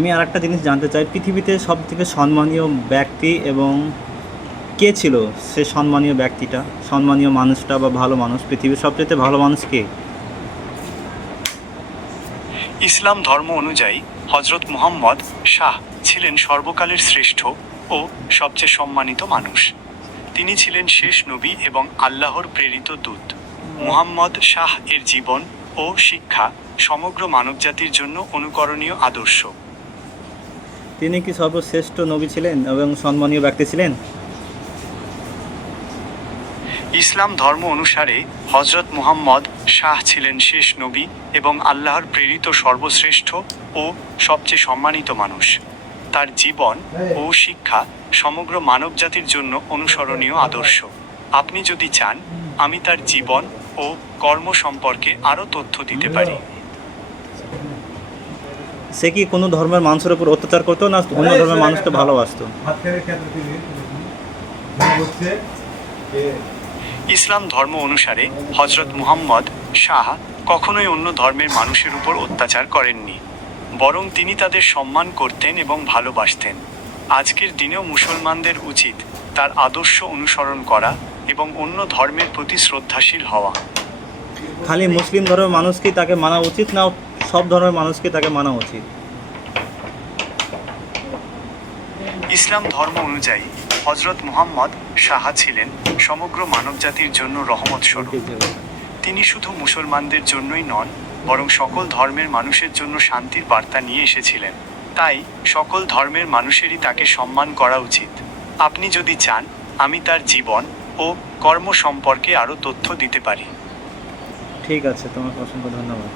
আমি আর একটা জিনিস জানতে চাই, পৃথিবীতে সব থেকে সম্মানীয় ব্যক্তি এবং কে ছিল সে সম্মানীয় ব্যক্তিটা? সম্মানীয় মানুষটা বা ভালো মানুষ? পৃথিবীর সবচেয়ে ভালো মানুষ কে? ইসলাম ধর্ম অনুযায়ী হজরত মুহাম্মদ শাহ ছিলেন সর্বকালের শ্রেষ্ঠ ও সবচেয়ে সম্মানিত মানুষ। তিনি ছিলেন শেষ নবী এবং আল্লাহর প্রেরিত দূত। মুহাম্মদ শাহ এর জীবন ও শিক্ষা সমগ্র মানবজাতির জন্য অনুকরণীয় আদর্শ। তিনি কি সর্বশ্রেষ্ঠ নবী ছিলেন এবং সম্মানীয় ব্যক্তি ছিলেন? ইসলাম ধর্ম অনুসারে হজরত মুহাম্মদ শাহ ছিলেন শেষ নবী এবং আল্লাহর প্রেরিত সর্বশ্রেষ্ঠ ও সবচেয়ে সম্মানিত মানুষ। তার জীবন ও শিক্ষা সমগ্র মানবজাতির জন্য অনুসরণীয় আদর্শ। আপনি যদি চান, আমি তার জীবন ও কর্ম সম্পর্কে আরও তথ্য দিতে পারি। সে কি কোনো ধর্মের মানুষের উপর অত্যাচার করতো না অন্য ধর্মের মানুষকে ভালোবাসতো? হাতের ক্ষেত্রে তিনি হচ্ছে যে ইসলাম ধর্ম অনুসারে হজরত মুহাম্মদ শাহ কখনোই অন্য ধর্মের মানুষের উপর অত্যাচার করেননি বরং তিনি তাদের সম্মান করতেন এবং ভালোবাসতেন। আজকের দিনেও মুসলমানদের উচিত তার আদর্শ অনুসরণ করা এবং অন্য ধর্মের প্রতি শ্রদ্ধাশীল হওয়া। খালি মুসলিম ধর্মের মানুষকেই তাকে মানা উচিত না সব ধর্মের মানুষকে তাকে মানা উচিত। ইসলাম ধর্ম অনুযায়ী হজরত মুহাম্মদ সাহা ছিলেন সমগ্র মানবজাতির জন্য রহমত স্বরূপ তিনি শুধু মুসলমানদের জন্যই নন বরং সকল ধর্মের মানুষের জন্য শান্তির বার্তা নিয়ে এসেছিলেন। তাই সকল ধর্মের মানুষেরই তাকে সম্মান করা উচিত। আপনি যদি চান আমি তার জীবন ও কর্ম সম্পর্কে আরও তথ্য দিতে পারি। ঠিক আছে তোমাকে অসংখ্য ধন্যবাদ।